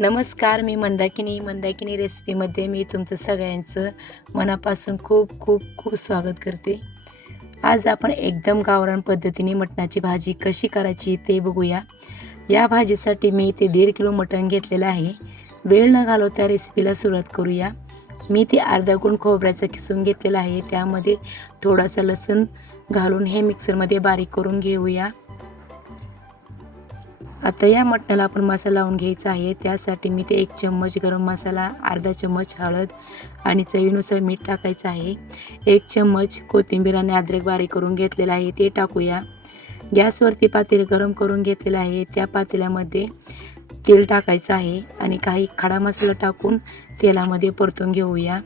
नमस्कार मी मंदाकिनी. मंदाकिनी रेसिपीमध्ये मी तुमचं सगळ्यांचं मनापासून खूप खूप खूप स्वागत करते. आज आपण एकदम गावरान पद्धतीने मटणाची भाजी कशी करायची ते बघूया. या भाजीसाठी मी ते दीड किलो मटण घेतलेलं आहे. वेळ न घालवता रेसिपीला सुरुवात करूया. मी ते अर्धा गुण खोबऱ्याचं किसून घेतलेलं आहे. त्यामध्ये थोडासा लसूण घालून हे मिक्सरमध्ये बारीक करून घेऊया. आता या मटणाला आपण मसाला लावून घ्यायचा आहे. त्यासाठी मी ते एक चम्मच गरम मसाला अर्धा चम्मच हळद आणि चवीनुसार मीठ टाकायचं आहे. एक चम्मच कोथिंबीर आणि अद्रक बारीक करून घेतलेला आहे. ते टाकूया. गॅसवरती पातेल गरम करून घेतलेलं आहे. त्या पातेल्यामध्ये तेल टाकायचं आहे आणि काही खडा मसाला टाकून तेलामध्ये परतून घेऊया.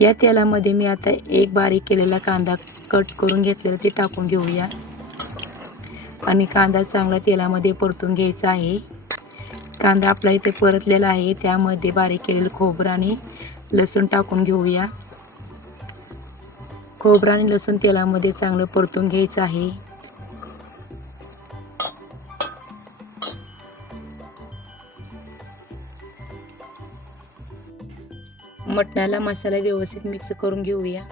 या तेलामध्ये मी आता एक बारीक केलेला कांदा कट करून घेतलेला ते टाकून घेऊया. आणि कांदा चांगला तेलामध्ये परतून घ्यायचा आहे. कांदा आपला इथे परतलेला आहे. त्यामध्ये बारीक केलेलं खोबरं आणि लसूण टाकून घेऊया. खोबरं आणि लसूण तेलामध्ये चांगलं परतून घ्यायचं आहे. मटणाला मसाला व्यवस्थित मिक्स करून घेऊया.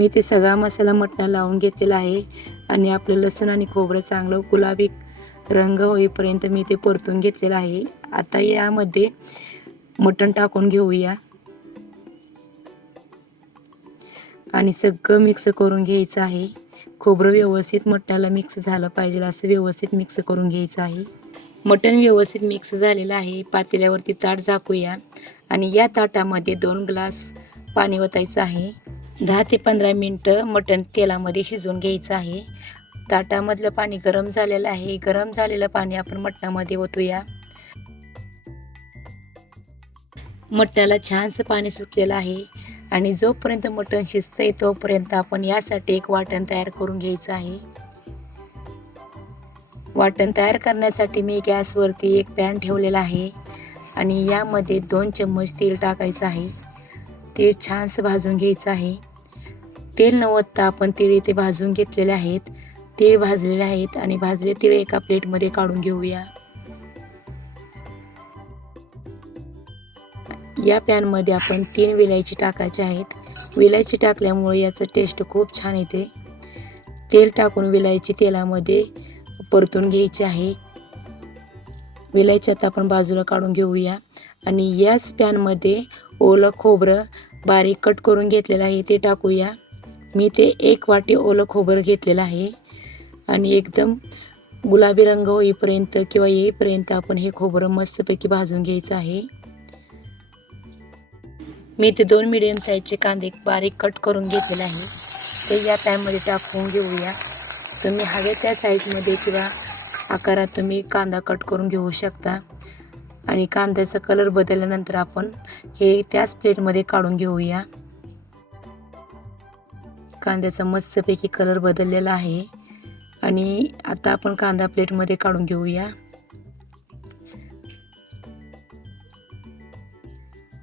मी ते सगळा मसाला मटणा लावून घेतलेला आहे. आणि आपलं लसूण आणि खोबरं चांगलं गुलाबी रंग होईपर्यंत मी ते परतून घेतलेलं आहे. आता यामध्ये मटण टाकून घेऊया. आणि सगळं मिक्स करून घ्यायचं आहे. खोबरं व्यवस्थित मटणाला मिक्स झालं पाहिजे. असं व्यवस्थित मिक्स करून घ्यायचं आहे. मटण व्यवस्थित मिक्स झालेलं आहे. पातेल्यावरती ताट झाकूया. आणि या ताटामध्ये दोन ग्लास पाणी ओतायचं आहे. दहा ते पंधरा मिनटं मटण तेलामध्ये शिजवून घ्यायचं आहे. ताटामधलं पाणी गरम झालेलं आहे. गरम झालेलं पाणी आपण मटणामध्ये ओतूया. मटणाला छानसं पाणी सुटलेलं आहे आणि जोपर्यंत मटण शिजतंय तोपर्यंत आपण यासाठी एक वाटण तयार करून घ्यायचं आहे. वाटण तयार करण्यासाठी मी गॅसवरती एक पॅन ठेवलेला आहे आणि यामध्ये दोन चम्मच तेल टाकायचं आहे. ते छानसं भाजून घ्यायचं आहे. तेल न ओतता आपण तिळ इथे भाजून घेतलेले आहेत. तीळ भाजलेले आहेत आणि भाजले तीळ एका प्लेटमध्ये काढून घेऊया. या पॅनमध्ये आपण तीन विलायची टाकायचे आहेत. विलायची टाकल्यामुळे याचं टेस्ट खूप छान येते. तेल टाकून विलायची तेलामध्ये परतून घ्यायची आहे. विलायची आता आपण बाजूला काढून घेऊया. आणि याच पॅनमध्ये ओलं खोबरं बारीक कट करून घेतलेलं आहे ते टाकूया. मी ते एक वाटी ओलं खोबरं घेतलेलं आहे. आणि एकदम गुलाबी रंग होईपर्यंत किंवा येईपर्यंत आपण हे खोबरं मस्तपैकी भाजून घ्यायचं आहे. मी ते दोन मिडियम साईजचे कांदे बारीक कट करून घेतलेले आहे. ते या पॅनमध्ये टाकून घेऊया. तुम्ही हवे त्या साईजमध्ये किंवा आकारात तुम्ही कांदा कट करून घेऊ शकता. आणि कांद्याचा कलर बदलल्यानंतर आपण हे त्याच प्लेटमध्ये काढून घेऊया. कांद्याचा मस्तपैकी कलर बदललेला आहे. आणि आता आपण कांदा प्लेटमध्ये काढून घेऊया.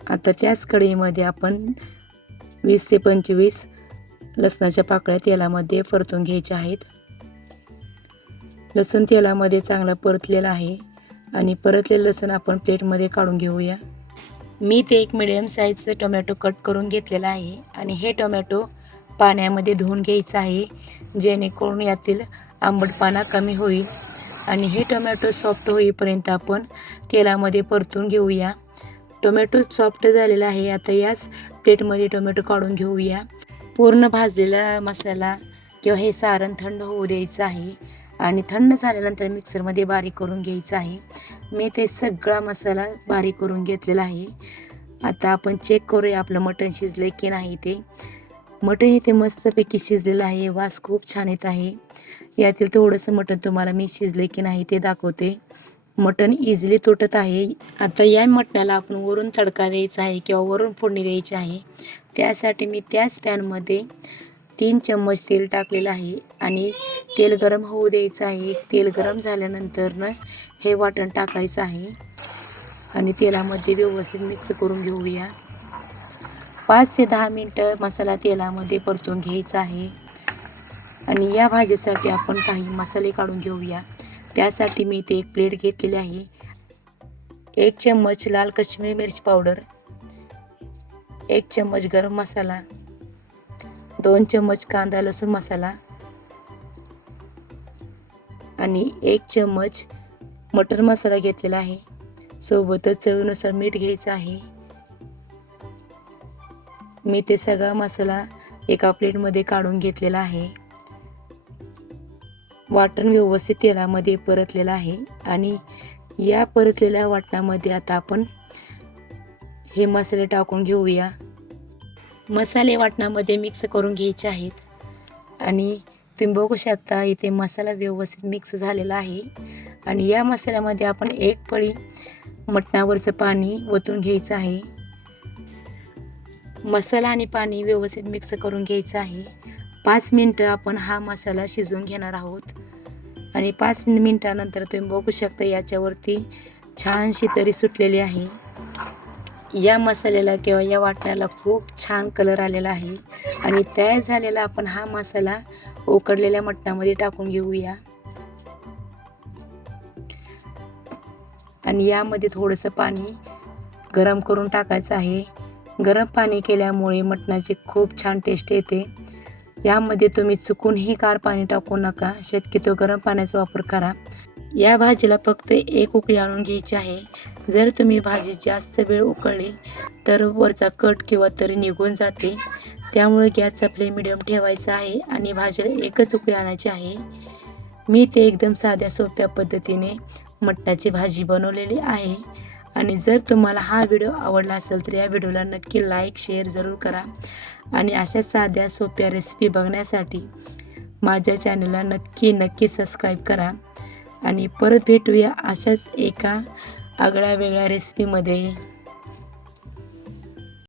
आता त्याच कढईमध्ये आपण वीस ते पंचवीस लसणाच्या पाकळ्या तेलामध्ये परतून घ्यायच्या आहेत. लसूण तेलामध्ये चांगला परतलेला आहे. आणि परतलेलं लसूण आपण प्लेटमध्ये काढून घेऊया. मी ते एक मिडियम साईजचं टोमॅटो कट करून घेतलेला आहे. आणि हे टोमॅटो पाण्यामध्ये धुवून घ्यायचं आहे जेणेकरून यातील आंबटपाना कमी होईल. आणि हे टोमॅटो सॉफ्ट होईपर्यंत आपण तेलामध्ये परतून घेऊया. टोमॅटो सॉफ्ट झालेला आहे आता याच प्लेटमध्ये टोमॅटो काढून घेऊया. पूर्ण भाजलेला मसाला किंवा हे सारण थंड होऊ द्यायचं आहे. आणि थंड झाल्यानंतर मिक्सरमध्ये बारीक करून घ्यायचं आहे. मी ते सगळा मसाला बारीक करून घेतलेला आहे. आता आपण चेक करूया आपलं मटण शिजलं की नाही ते. मटण इथे मस्तपैकी शिजलेलं आहे. वास खूप छान येत आहे. यातील थोडंसं मटण तुम्हाला मी शिजले की नाही ते दाखवते. मटण इझिली तुटत आहे. आता या मटणाला आपण वरून तडका द्यायचा आहे किंवा वरून फोडणी द्यायची आहे. त्यासाठी मी त्याच पॅनमध्ये तीन चम्मच तेल टाकलेलं आहे आणि तेल गरम होऊ द्यायचं आहे. तेल गरम झाल्यानंतरनं हे वाटण टाकायचं आहे. आणि तेलामध्ये व्यवस्थित मिक्स करून घेऊया. पाच ते दहा मिनटं मसाला तेलामध्ये परतून घ्यायचा आहे. आणि या भाजीसाठी आपण काही मसाले काढून घेऊया. त्यासाठी मी इथे एक प्लेट घेतलेली आहे. एक चम्मच लाल कश्मीरी मिरची पावडर एक चम्मच गरम मसाला दोन चम्मच कांदा लसूण मसाला आणि एक चम्मच मटर मसाला घेतलेला आहे. सोबतच चवीनुसार मीठ घ्यायचं आहे. मी ते सगळा मसाला एका प्लेटमध्ये काढून घेतलेला आहे. वाटण व्यवस्थित तेलामध्ये परतलेलं आहे आणि या परतलेल्या वाटणामध्ये आता आपण हे मसाले टाकून घेऊया. मसाले वाटणामध्ये मिक्स करून घ्यायचे आहेत आणि तुम्ही बघू शकता इथे मसाला व्यवस्थित मिक्स झालेला आहे आणि या मसाल्यामध्ये आपण एक पळी मटणावरचं पाणी ओतून घ्यायचं आहे. मसाला आणि पाणी व्यवस्थित मिक्स करून घ्यायचं आहे. पाच मिनटं आपण हा मसाला शिजवून घेणार आहोत. आणि पाच मिनटानंतर तुम्ही बघू शकता याच्यावरती छानशी तरी सुटलेली आहे. या मसाल्याला किंवा या वाटण्याला खूप छान कलर आलेला आहे. आणि तयार झालेला आपण हा मसाला उकडलेल्या मटणामध्ये टाकून घेऊया. आणि यामध्ये थोडंसं पाणी गरम करून टाकायचं आहे. गरम पाणी केल्यामुळे मटणाची खूप छान टेस्ट येते. यामध्ये तुम्ही चुकूनही गार पाणी टाकू नका शक्यतो गरम पाण्याचा वापर करा. या भाजीला फक्त एक उकळी आणून घ्यायची आहे. जर तुम्ही भाजी जास्त वेळ उकळली तर वरचा कट किंवा तरी निघून जाते. त्यामुळे गॅसचा फ्लेम मिडियम ठेवायचा आहे आणि भाजीला एकच उकळी आणायची आहे. मी ते एकदम साध्या सोप्या पद्धतीने मटणाची भाजी बनवलेली आहे. आणि जर तुम्हाला हा व्हिडिओ आवडला असेल तर या व्हिडिओला नक्की लाईक शेअर जरूर करा. आणि अशा साध्या सोप्या रेसिपी बघण्यासाठी माझ्या चॅनलला नक्की नक्की सबस्क्राईब करा. आणि परत भेटूया अशाच एका आगळ्या वेगळ्या रेसिपीमध्ये